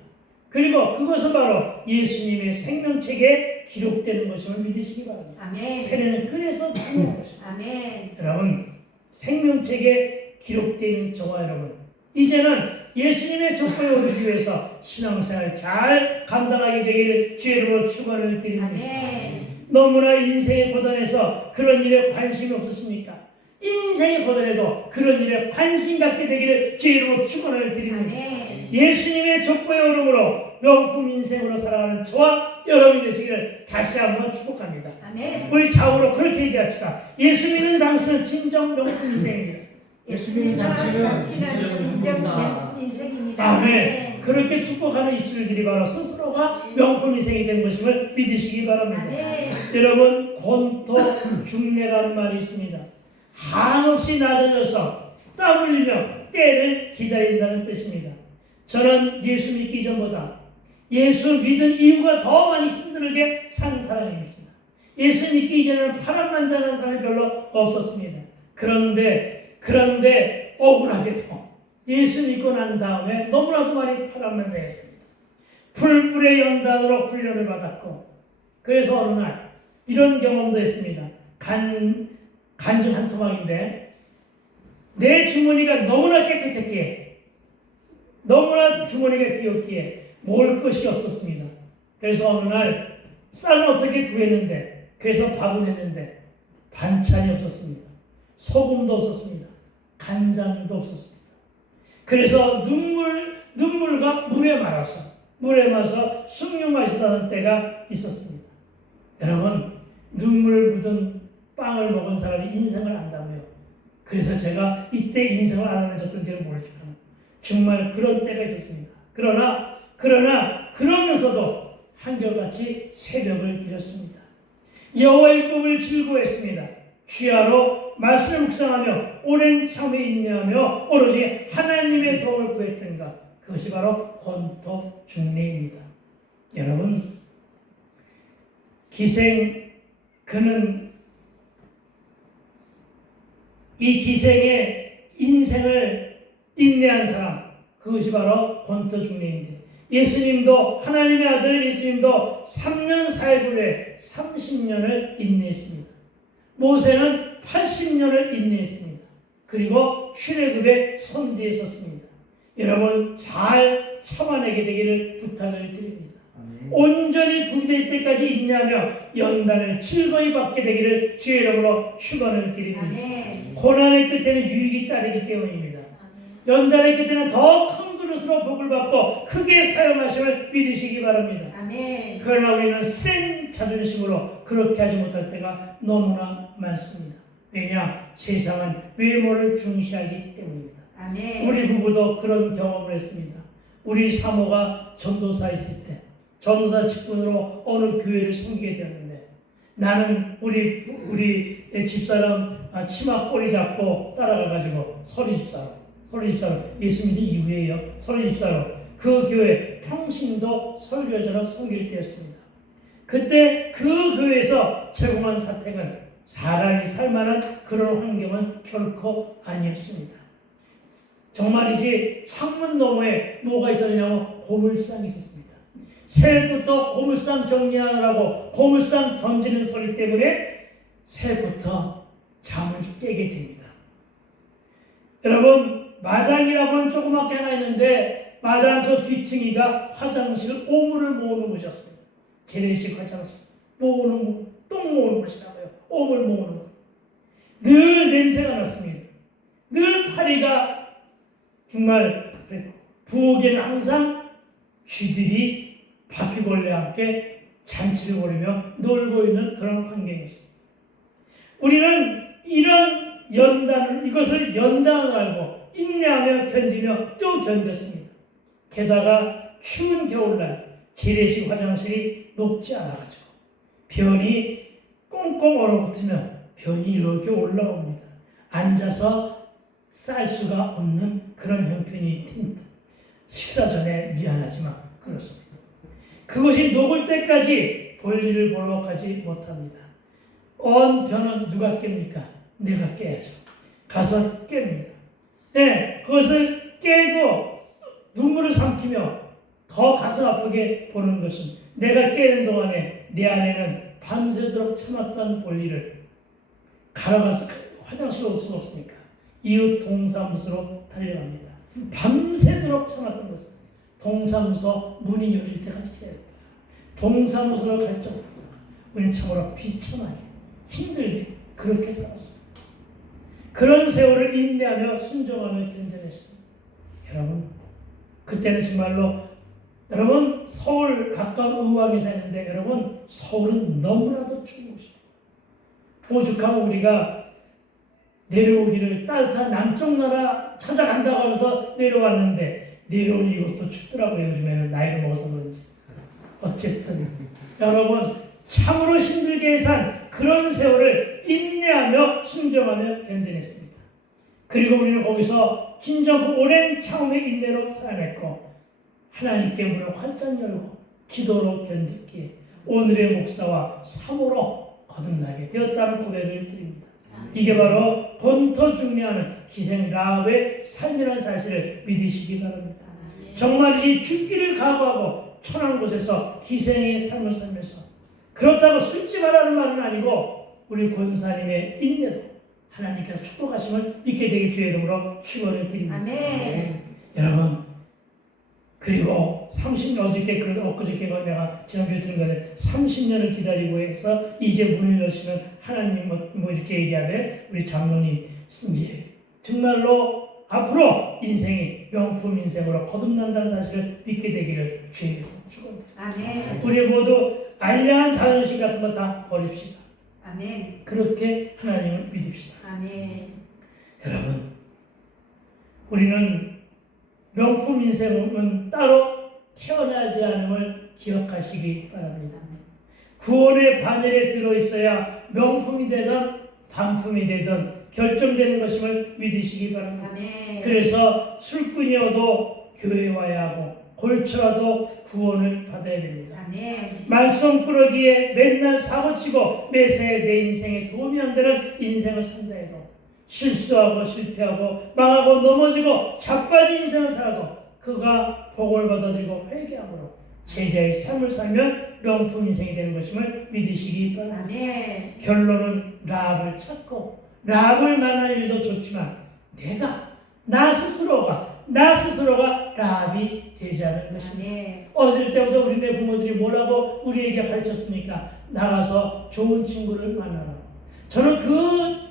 그리고 그것은 바로 예수님의 생명책에 기록되는 것임을 믿으시기 바랍니다. 아멘. 세례는 그래서 중요한 것입니다. 아멘. 여러분, 생명책에 기록되어 있는 저와 여러분, 이제는 예수님의 족보에 오르기 위해서 신앙생활 잘 감당하게 되기를 주의로 축원을 드립니다. 아멘. 너무나 인생의 고단에서 그런 일에 관심이 없으십니까? 인생의 고단에도 그런 일에 관심 갖게 되기를 주의로 축원을 드립니다. 아멘. 예수님의 족보에 오름으로 명품 인생으로 살아가는 저와 여러분이 되시기를 다시 한번 축복합니다. 아멘. 우리 좌우로 그렇게 얘기합시다. 예수 믿는 당신은 진정 명품 인생입니다. 예수 믿는 당신은 진정 명품 인생입니다. 아멘. 그렇게 축복하는 입술들이 바로 스스로가 명품 인생이 된 것임을 믿으시기 바랍니다. 아멘. 여러분, 곤토 중래라는 말이 있습니다. 한없이 낮아져서 땀 흘리며 때를 기다린다는 뜻입니다. 저는 예수 믿기 전보다 예수 믿은 이유가 더 많이 힘들게 산 사람입니다. 예수 믿기 이전에는 파란만장한 사람이 별로 없었습니다. 그런데 억울하게도 예수 믿고 난 다음에 너무나도 많이 파란만장했습니다. 풀불의 연단으로 훈련을 받았고, 그래서 어느 날 이런 경험도 했습니다. 간증 한 토막인데, 내 주머니가 너무나 깨끗했기에, 너무나 주머니가 비었기에 먹을 것이 없었습니다. 그래서 어느 날 쌀은 어떻게 구했는데, 그래서 밥은 했는데 반찬이 없었습니다. 소금도 없었습니다. 간장도 없었습니다. 그래서 눈물과 물에 말아서 숭늉 마시던 때가 있었습니다. 여러분, 눈물 묻은 빵을 먹은 사람이 인생을 안다고요. 그래서 제가 이때 인생을 안 하는 졌던지는 모르지만 정말 그런 때가 있었습니다. 그러면서도 한결같이 새벽을 드렸습니다. 여호와의 꿈을 즐거워했습니다. 귀하로 말씀을 묵상하며 오랜 참에 인내하며 오로지 하나님의 도움을 구했던가, 그것이 바로 곤토 중래입니다. 여러분, 그는 이 기생의 인생을 인내한 사람, 그것이 바로 곤토 중래인데, 예수님도, 하나님의 아들 예수님도 3년 4개월 후에 30년을 인내했습니다. 모세는 80년을 인내했습니다. 그리고 출애굽의 선지에 섰습니다. 여러분, 잘 참아내게 되기를 부탁을 드립니다. 아멘. 온전히 구비될 때까지 인내하며 연단을 즐거이 받게 되기를 주의 이름으로 축원을 드립니다. 아멘. 고난의 끝에는 유익이 따르기 때문입니다. 연단의 끝에는 더 큰 그릇으로 복을 받고 크게 사용하심을 믿으시기 바랍니다. 아멘. 그러나 우리는 센 자존심으로 그렇게 하지 못할 때가 너무나 많습니다. 왜냐? 세상은 외모를 중시하기 때문입니다. 아멘. 우리 부부도 그런 경험을 했습니다. 우리 사모가 전도사 있을 때 전도사 직분으로 어느 교회를 섬기게 되었는데, 나는 우리 집사람 치마 꼬리 잡고 따라가가지고 서리 집사로 예수 믿은 이후에요. 서리 집사로 그 교회 평신도 설교자로 섬길 때였습니다. 그때 그 교회에서 제공한 사택은 사람이 살만한 그런 환경은 결코 아니었습니다. 정말이지, 창문 너머에 뭐가 있었냐고 고물상이 있었습니다. 새벽부터 고물상 정리하느라고 고물상 던지는 소리 때문에 새벽부터 잠을 깨게 됩니다. 여러분, 마당이라고 하는 조그맣게 하나 있는데, 마당 그 귀퉁이가 화장실 오물을 모으는 곳이었습니다. 재래식 화장실 똥 모으는 곳이라고요. 오물 모으는 곳. 늘 냄새가 났습니다. 늘 파리가 정말 그랬고, 부엌에는 항상 쥐들이 바퀴벌레와 함께 잔치를 벌이며 놀고 있는 그런 환경이었습니다. 우리는 이것을 연단을 알고 인내하며 견디며 또 견뎠습니다. 게다가 추운 겨울날 재래식 화장실이 녹지 않아가지고 변이 꽁꽁 얼어붙으면 변이 이렇게 올라옵니다. 앉아서 쌀 수가 없는 그런 형편이 듭니다. 식사 전에 미안하지만 그렇습니다. 그것이 녹을 때까지 볼일을 보러 가지 못합니다. 언 변은 누가 깹니까? 내가 깨야죠. 가서 깹니다. 네, 그것을 깨고 눈물을 삼키며 더 가슴 아프게 보는 것은 내가 깨는 동안에 내 안에는 밤새도록 참았던 볼일을 가러가서 화장실 올 수가 없으니까 이웃 동사무소로 달려갑니다. 밤새도록 참았던 것은 동사무소 문이 열릴 때까지 기다렸다. 동사무소를 갈 정도로 우리는 참으로 비참하게 힘들게 그렇게 살았습니다. 그런 세월을 인내하며 순종하며 견뎌냈습니다. 여러분, 그때는 정말로 여러분 서울 가까운 의왕에 사는데 여러분 서울은 너무나도 추운 곳이에요. 오죽하면 우리가 내려오기를 따뜻한 남쪽 나라 찾아간다고 하면서 내려왔는데 내려오니 이것도 춥더라고요. 요즘에는 나이를 먹어서 그런지. 어쨌든 여러분 참으로 힘들게 산 그런 세월을 인내하며 순종하며 견뎌냈습니다. 그리고 우리는 거기서 진정 오랜 참음의 인내로 살아냈고 하나님께 문을 활짝 열고 기도로 견뎠기에 오늘의 목사와 사모로 거듭나게 되었다는 고백을 드립니다. 이게 바로 본토 중리하는 희생 라합의 삶이라는 사실을 믿으시기 바랍니다. 정말 이 죽기를 각오하고 천한 곳에서 희생의 삶을 살면서 그렇다고 숨지 말라는 말은 아니고 우리 권사님의 인내도 하나님께서 축복하심을 믿게 되길 주의 이름으로 축원을 드립니다. 아멘. 여러분 그리고 30년 어저께 엊그저께 내가 지난주에 들은 거는 30년을 기다리고 해서 이제 문을 여시는 하나님 뭐 이렇게 얘기하네. 우리 장로님 이제 정말로 앞으로 인생이 명품 인생으로 거듭난다는 사실을 믿게 되기를 주의 이름으로 축원드립니다. 아멘. 우리 모두 알량한 자존심 같은 거 다 버립시다. 아멘. 그렇게 하나님을 믿읍시다. 아멘. 여러분 우리는 명품 인생은 따로 태어나지 않음을 기억하시기 바랍니다. 구원의 반열에 들어있어야 명품이 되든 반품이 되든 결정되는 것임을 믿으시기 바랍니다. 아멘. 그래서 술꾼이어도 교회에 와야 하고 골초라도 구원을 받아야 됩니다. 아멘. 말썽꾸러기에 맨날 사고치고 매사에 내 인생에 도움이 안 되는 인생을 산다 해도 실수하고 실패하고 망하고 넘어지고 자빠진 인생을 살아도 그가 복을 받아들이고 회개함으로 제자의 삶을 살면 명품 인생이 되는 것임을 믿으시기 바랍니다. 아멘. 결론은 라합을 찾고 라합을 만난 일도 좋지만 나 스스로가 라합이 되자는 것입니다. 아멘. 어릴 때부터 우리네 부모들이 뭐라고 우리에게 가르쳤습니까? 나가서 좋은 친구를 만나라. 저는 그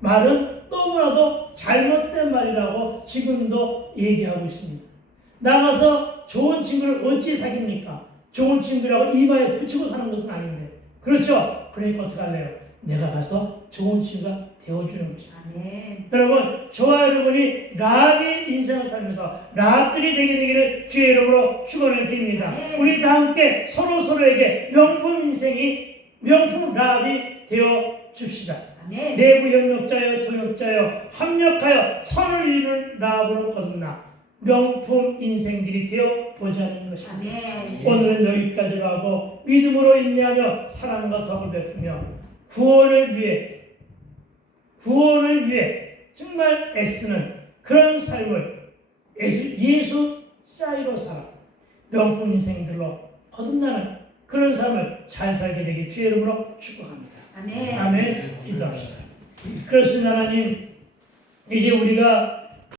말은 너무나도 잘못된 말이라고 지금도 얘기하고 있습니다. 나가서 좋은 친구를 어찌 사깁니까? 좋은 친구라고 이마에 붙이고 사는 것은 아닌데. 그렇죠? 그러니까 어떻게 할래요? 내가 가서 좋은 친구가 되어주는 것이죠. 아멘. 여러분, 저와 여러분이 라합의 인생을 살면서 라합들이 되게 되기를 주의 이름으로 축원을 드립니다. 우리 다 함께 서로에게 명품 인생이 명품 라합이 되어 줍시다. 아멘. 내부 협력자여 동역자여 합력하여 선을 이루는 라합으로 거듭나 명품 인생들이 되어 보자는 것입니다. 아멘. 오늘은 여기까지로 하고 믿음으로 인내하며 사랑과 덕을 베푸며 구원을 위해 정말 애쓰는 그런 삶을 예수 사이로 살아 명품 인생들로 거듭나는 그런 삶을 잘 살게 되길 주의 이름으로 축복합니다. 아멘. 아멘. 기도합시다. 그렇습니다. 하나님, 이제 우리가